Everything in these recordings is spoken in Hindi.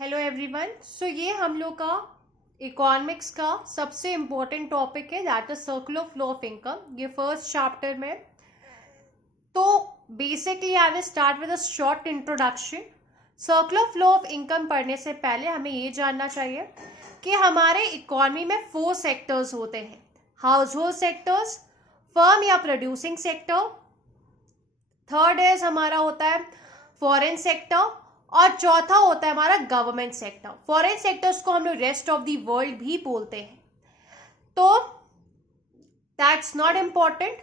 Hello everyone. सो ये हम लोग का इकोनॉमिक्स का सबसे इम्पोर्टेंट टॉपिक है, that is circular flow of income. ये फर्स्ट चैप्टर में। तो basically I will start with a short introduction. Circular flow of income पढ़ने से पहले हमें ये जानना चाहिए कि हमारे इकोनॉमी में 4 सेक्टर्स होते हैं। हाउस होल्ड सेक्टर्स, फर्म या प्रोड्यूसिंग सेक्टर, थर्ड इज हमारा होता है फॉरेन सेक्टर, और चौथा होता है हमारा गवर्नमेंट सेक्टर। फॉरेन सेक्टर्स को हम लोग रेस्ट ऑफ द वर्ल्ड भी बोलते हैं। तो दैट्स नॉट इम्पॉर्टेंट।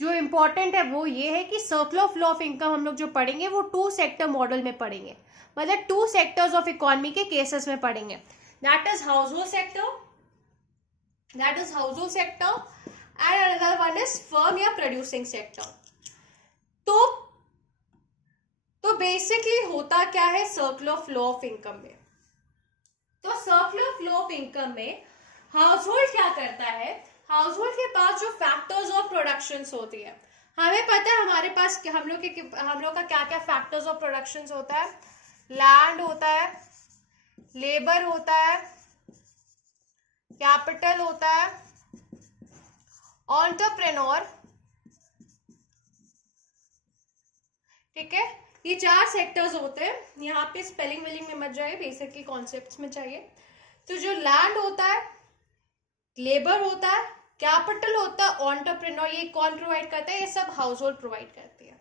जो इम्पोर्टेंट है वो ये है कि सर्कुलर फ्लो ऑफ इनकम हम लोग जो पढ़ेंगे वो 2 सेक्टर मॉडल में पढ़ेंगे, मतलब 2 सेक्टर्स ऑफ इकोनॉमी के केसेस में पढ़ेंगे। That is house hold sector and another one is firm या प्रोड्यूसिंग सेक्टर। तो बेसिकली होता क्या है सर्कुलर फ्लो ऑफ इनकम में? तो सर्कुलर फ्लो ऑफ इनकम में हाउस होल्ड क्या करता है? हाउस होल्ड के पास जो फैक्टर्स ऑफ प्रोडक्शन होती है, हमें पता है हमारे पास हम लोग का क्या क्या फैक्टर्स ऑफ प्रोडक्शन होता है। लैंड होता है, लेबर होता है, कैपिटल होता है, एंटरप्रेन्योर। ठीक है, ये 4 सेक्टर्स होते हैं। यहाँ पे स्पेलिंग वेलिंग में मत जाइए, बेसिकली कॉन्सेप्ट्स में चाहिए। तो जो लैंड होता है, लेबर होता है, कैपिटल होता है, एंटरप्रेन्योर, ये कौन प्रोवाइड करता है? ये सब हाउस होल्ड प्रोवाइड करती है।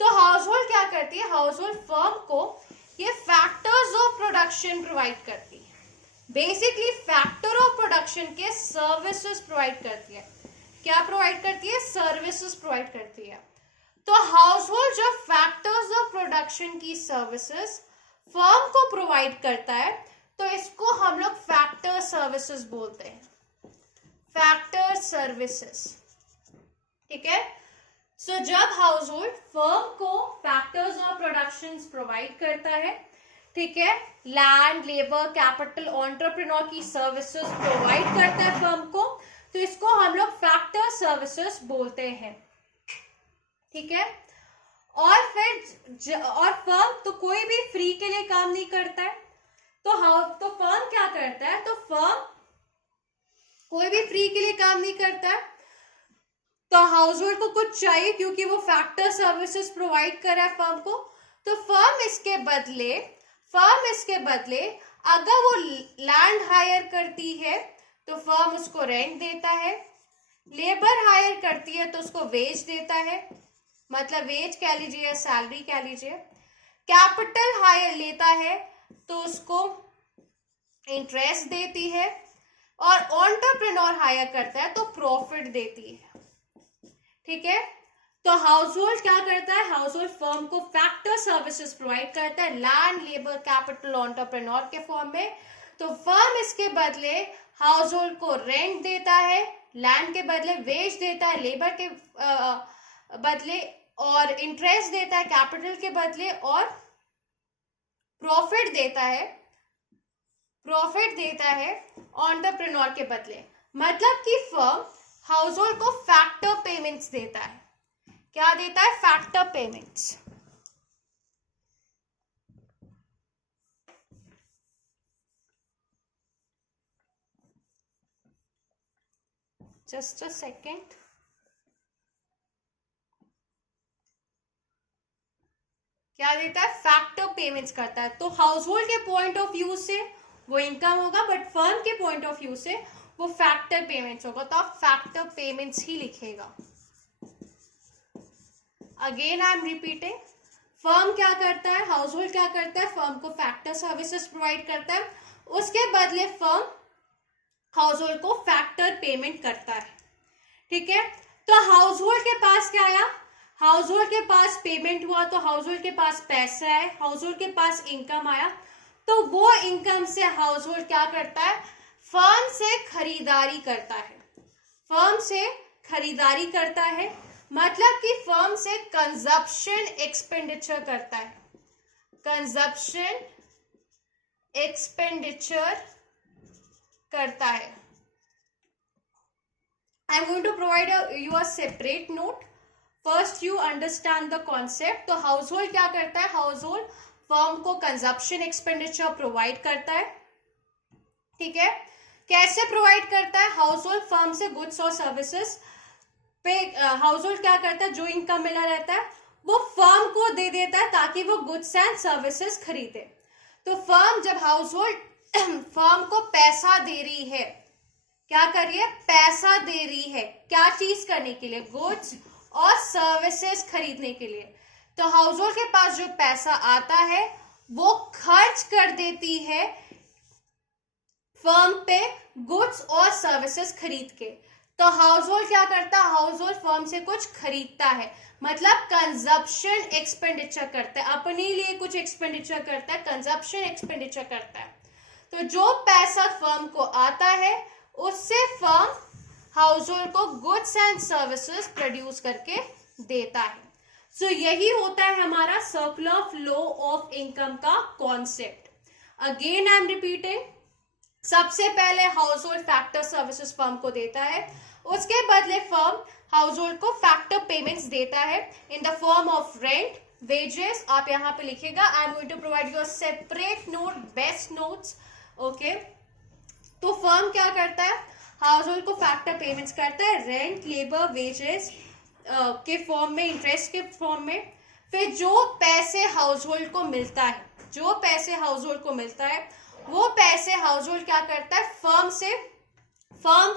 तो हाउस होल्ड क्या करती है? हाउस होल्ड फर्म को ये फैक्टर्स ऑफ प्रोडक्शन प्रोवाइड करती है। बेसिकली फैक्टर ऑफ प्रोडक्शन के सर्विसेज प्रोवाइड करती है। क्या प्रोवाइड करती है? सर्विसेज प्रोवाइड करती है। तो हाउस होल्ड जो फैक्टर्स ऑफ प्रोडक्शन की सर्विसेज फर्म को प्रोवाइड करता है, तो इसको हम लोग फैक्टर सर्विसेज बोलते हैं, फैक्टर सर्विसेज। ठीक है, सो जब हाउस होल्ड फर्म को फैक्टर्स ऑफ प्रोडक्शन प्रोवाइड करता है, ठीक है, लैंड, लेबर, कैपिटल, एंटरप्रेन्योर की सर्विसेज प्रोवाइड करता है फर्म को, तो इसको हम लोग फैक्टर सर्विसेज बोलते हैं। ठीक है, और फिर और फर्म तो कोई भी फ्री के लिए काम नहीं करता है। तो फर्म क्या करता है? तो फर्म कोई भी फ्री के लिए काम नहीं करता है। तो हाउस होल्ड को कुछ चाहिए क्योंकि वो फैक्टर सर्विसेज प्रोवाइड कर रहा है फर्म को। तो फर्म इसके बदले अगर वो लैंड हायर करती है तो फर्म उसको रेंट देता है, लेबर हायर करती है तो उसको वेज देता है, मतलब वेज कह लीजिए या सैलरी कह लीजिए, कैपिटल हायर लेता है तो उसको इंटरेस्ट देती है, और एंटरप्रेन्योर हायर करता है तो प्रॉफिट देती है। ठीक है, तो हाउस होल्ड क्या करता है? हाउस होल्ड फर्म को फैक्टर सर्विसेज प्रोवाइड करता है, लैंड, लेबर, कैपिटल, एंटरप्रेन्योर के फॉर्म में। तो फर्म इसके बदले हाउस होल्ड को रेंट देता है, लैंड के बदले वेज देता है, लेबर के बदले, और इंटरेस्ट देता है कैपिटल के बदले, और प्रॉफिट देता है एंटरप्रेन्योर के बदले। मतलब कि फर्म हाउस होल्ड को फैक्टर पेमेंट्स देता है। क्या देता है? Factor payments. Just a second. क्या देता है? फैक्टर पेमेंट्स करता है। तो हाउस होल्ड के पॉइंट ऑफ व्यू से वो इनकम होगा, बट फर्म के पॉइंट ऑफ व्यू से वो फैक्टर पेमेंट्स होगा। तो आप फैक्टर पेमेंट्स ही लिखेगा। Again I am repeating, firm क्या करता है? हाउस होल्ड क्या करता है? फर्म को फैक्टर सर्विसेज प्रोवाइड करता है, उसके बदले फर्म हाउस होल्ड को फैक्टर पेमेंट करता है। ठीक है, तो हाउस होल्ड के पास क्या आया? हाउस होल्ड के पास पेमेंट हुआ, तो हाउस होल्ड के पास पैसा है, हाउस होल्ड के पास इनकम आया। तो वो इनकम से हाउस होल्ड क्या करता है? फर्म से खरीदारी करता है, मतलब कि फर्म से कंजप्शन एक्सपेंडिचर करता है, I am going to provide you a separate note. First you understand the concept. तो हाउस होल्ड क्या करता है? हाउस होल्ड फर्म को कंजप्शन एक्सपेंडिचर प्रोवाइड करता है, ठीक है। कैसे प्रोवाइड करता है? हाउस होल्ड फर्म से गुड्स और सर्विसेज पे हाउस होल्ड क्या करता है, जो इनकम मिला रहता है वो फर्म को दे देता है ताकि वो गुड्स एंड सर्विसेज खरीदे। तो फर्म जब हाउस होल्ड फर्म को पैसा दे रही है, क्या कर रही है, पैसा दे रही है, क्या चीज करने के लिए, गुड्स और सर्विसेज खरीदने के लिए। तो हाउस होल्ड के पास जो पैसा आता है वो खर्च कर देती है फर्म पे गुड्स और सर्विसेज खरीद के। तो हाउस होल्ड क्या करता है, हाउस होल्ड फर्म से कुछ खरीदता है, मतलब कंजप्शन एक्सपेंडिचर करता है, अपने लिए कुछ एक्सपेंडिचर करता है, कंजप्शन एक्सपेंडिचर करता है। तो जो पैसा फर्म को आता है उससे फर्म हाउस होल्ड को गुड्स एंड सर्विसेज प्रोड्यूस करके देता है। सो यही होता है हमारा सर्कुलर फ्लो ऑफ इनकम का concept. Again I am repeating, सबसे पहले household factor services firm को देता है, उसके बदले फर्म हाउस होल्ड को फैक्टर पेमेंट्स देता है in the form of rent, wages. आप यहाँ पे लिखिएगा, I am going to provide you a separate note, best notes, okay. तो फर्म क्या करता है, हाउस होल्ड को फैक्टर पेमेंट्स करता है, रेंट, लेबर, वेजेस के फॉर्म में, इंटरेस्ट के फॉर्म में। फिर जो पैसे हाउस होल्ड को मिलता है, जो पैसे हाउस होल्ड को मिलता है वो पैसे हाउस होल्ड क्या करता है, फर्म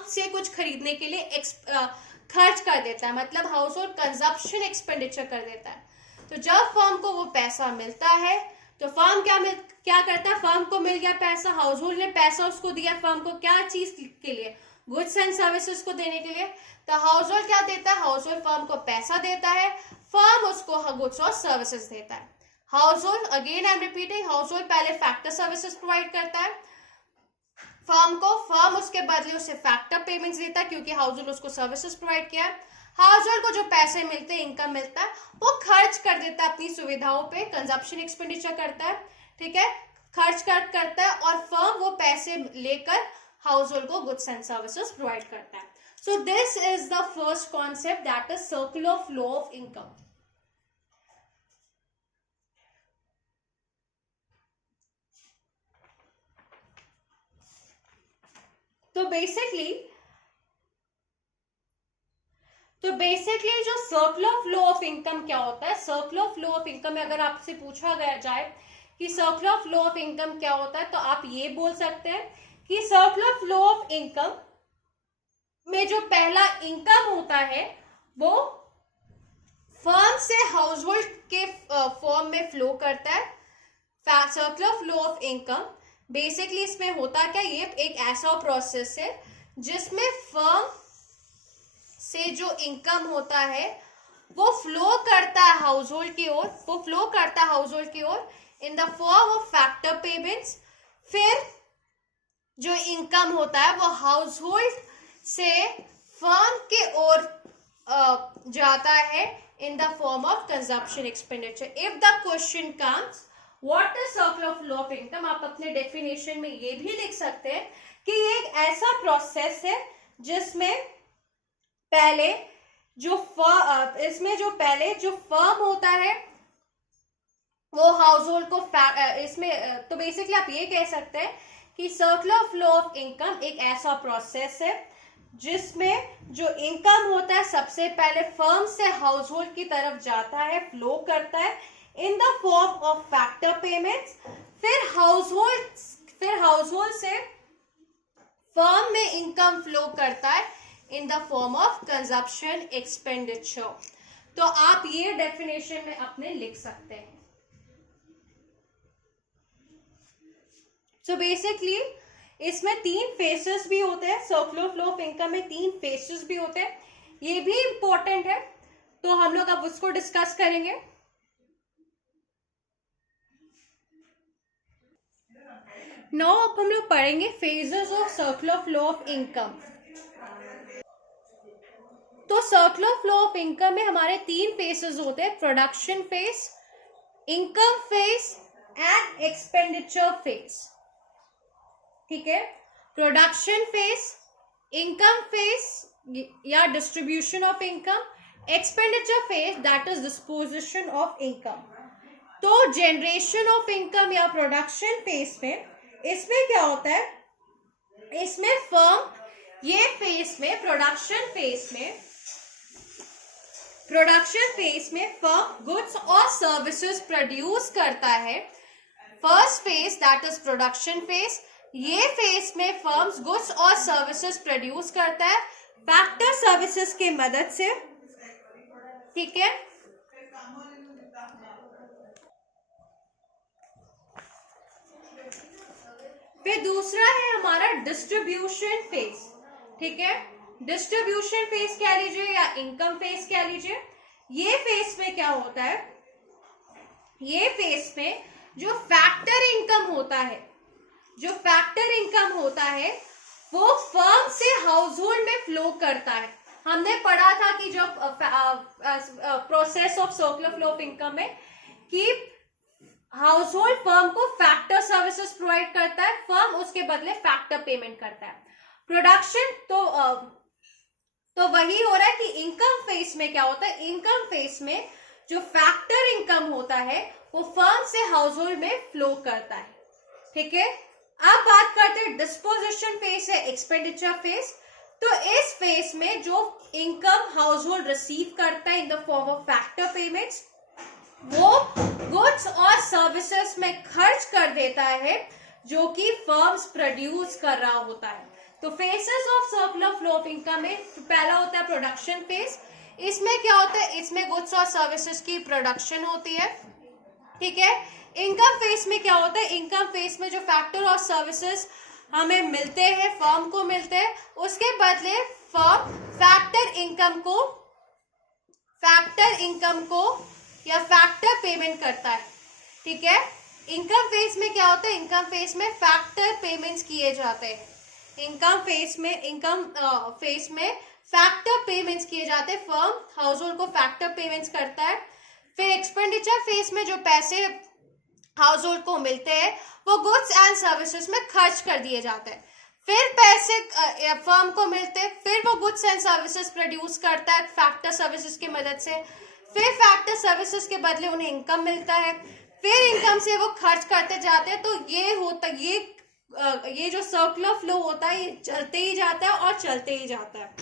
से कुछ खरीदने के लिए खर्च कर देता है, मतलब हाउस होल्ड कंजप्शन एक्सपेंडिचर कर देता है। तो जब फर्म को वो पैसा मिलता है तो फर्म क्या करता है, फर्म को मिल गया पैसा, हाउस होल्ड ने पैसा उसको दिया फर्म को, क्या चीज के लिए, गुड्स एंड सर्विसेज को देने के लिए। तो हाउस होल्ड क्या देता है, हाउस होल्ड फर्म को पैसा देता है, फर्म उसको गुड्स और सर्विसेज देता है। House hold, again I am repeating, house hold पहले फैक्टर सर्विसेज प्रोवाइड करता है फर्म को, फर्म उसके बदले उसे फैक्टर पेमेंट्स देता है क्योंकि हाउस होल्ड उसको सर्विसेज प्रोवाइड किया है। हाउस होल्ड को जो पैसे मिलते हैं, इनकम मिलता है, वो खर्च कर देता है अपनी सुविधाओं पे, कंजप्शन एक्सपेंडिचर करता है, ठीक है, खर्च करता है, और फर्म वो पैसे लेकर हाउस होल्ड को गुड्स एंड सर्विसेज प्रोवाइड करता है। So this is the first concept, that is circular flow of income. तो बेसिकली जो सर्कुलर फ्लो ऑफ इनकम क्या होता है, सर्कुलर फ्लो ऑफ इनकम में अगर आपसे पूछा गया जाए कि सर्कुलर फ्लो ऑफ इनकम क्या होता है, तो आप ये बोल सकते हैं कि सर्कुलर फ्लो ऑफ इनकम में जो पहला इनकम होता है वो फर्म से हाउस होल्ड के फॉर्म में फ्लो करता है। Circular flow of income basically इसमें होता क्या, ये एक ऐसा प्रोसेस है जिसमें फर्म से जो इनकम होता है वो फ्लो करता है हाउस होल्ड की ओर, वो फ्लो करता है हाउस होल्ड की ओर in the form of factor payments. फिर जो इनकम होता है वो हाउस होल्ड से फर्म के ओर जाता है in the form of consumption expenditure. If the question comes what is circular flow of income, आप अपने डेफिनेशन में ये भी लिख सकते हैं कि ये एक ऐसा प्रोसेस है जिसमें पहले इसमें जो पहले जो फर्म होता है वो हाउस होल्ड को इसमें, तो बेसिकली आप ये कह सकते हैं कि सर्कुलर फ्लो ऑफ इनकम एक ऐसा प्रोसेस है जिसमें जो इनकम होता है सबसे पहले फर्म से हाउस होल्ड की तरफ जाता है, फ्लो करता है in the form of factor payments. फिर हाउस होल्ड से फर्म में इनकम फ्लो करता है in the form of consumption expenditure. तो आप ये डेफिनेशन में अपने लिख सकते हैं। सो बेसिकली इसमें 3 फेसेस भी होते हैं, सर्कुलर फ्लो ऑफ इनकम में 3 फेसेस भी होते हैं, ये भी इंपॉर्टेंट है, तो हम लोग अब उसको डिस्कस करेंगे। नाउ अब हम लोग पढ़ेंगे phases of circular flow of income. तो सर्कुलर फ्लो ऑफ इनकम में हमारे 3 फेसेस होते हैं, production phase, income phase and expenditure phase, ठीक है। प्रोडक्शन फेज, इनकम फेज या distribution of income, expenditure phase that is disposition of income. तो जनरेशन ऑफ इनकम या प्रोडक्शन फेज में इसमें क्या होता है, इसमें फर्म ये फेज में प्रोडक्शन फेज में फर्म गुड्स और सर्विसेज प्रोड्यूस करता है. First phase that is production phase, ये फेज में फर्म्स गुड्स और सर्विसेज प्रोड्यूस करता है फैक्टर सर्विसेज की मदद से. ठीक है. फिर दूसरा है हमारा डिस्ट्रीब्यूशन फेज. ठीक है. डिस्ट्रीब्यूशन फेज कह लीजिए या इनकम फेज कह लीजिए. ये फेज में क्या होता है, ये फेज में जो फैक्टर इनकम होता है वो फर्म से हाउसहोल्ड में फ्लो करता है. हमने पढ़ा था कि जब process of circular flow of income में कि हाउसहोल्ड फर्म को फैक्टर सर्विसेज प्रोवाइड करता है, फर्म उसके बदले फैक्टर पेमेंट करता है. प्रोडक्शन तो वही हो रहा है कि इनकम फेज में क्या होता है, इनकम फेज में जो फैक्टर इनकम होता है वो फर्म से हाउसहोल्ड में फ्लो करता है. ठीक है. अब बात करते हैं डिस्पोजिशन फेज है एक्सपेंडिचर फेज. तो इस फेज में जो इनकम हाउसहोल्ड रिसीव करता है in the form of factor payments, वो गुड्स और सर्विसेज में खर्च कर देता है जो कि फर्म्स प्रोड्यूस कर रहा होता है. तो phases of circular flow of income में पहला होता है प्रोडक्शन फेज. इसमें क्या होता है, इसमें गुड्स और सर्विसेज की प्रोडक्शन होती है. ठीक है. इनकम फेज में क्या होता है, इनकम फेज में जो फैक्टर और सर्विसेज हमें मिलते हैं, फर्म को मिलते हैं, उसके बदले फर्म फैक्टर इनकम को या फैक्टर पेमेंट करता है. ठीक है. इनकम फेज में क्या होता है, इनकम फेज में फैक्टर पेमेंट्स किए जाते हैं. इनकम फेज में फैक्टर पेमेंट्स किए जाते हैं, फर्म हाउसहोल्ड को फैक्टर पेमेंट्स करता है. फिर एक्सपेंडिचर फेज में जो पैसे हाउसहोल्ड को मिलते हैं वो गुड्स एंड सर्विसेज में खर्च कर दिए जाते हैं. फिर पैसे फर्म को मिलते हैं, फिर वो गुड्स एंड सर्विसेज प्रोड्यूस करता है फैक्टर सर्विसेज की मदद से. फिर फैक्टर सर्विसेज के बदले उन्हें इनकम मिलता है, फिर इनकम से वो खर्च करते जाते हैं. तो ये जो सर्कुलर फ्लो होता है ये चलते ही जाता है और चलते ही जाता है.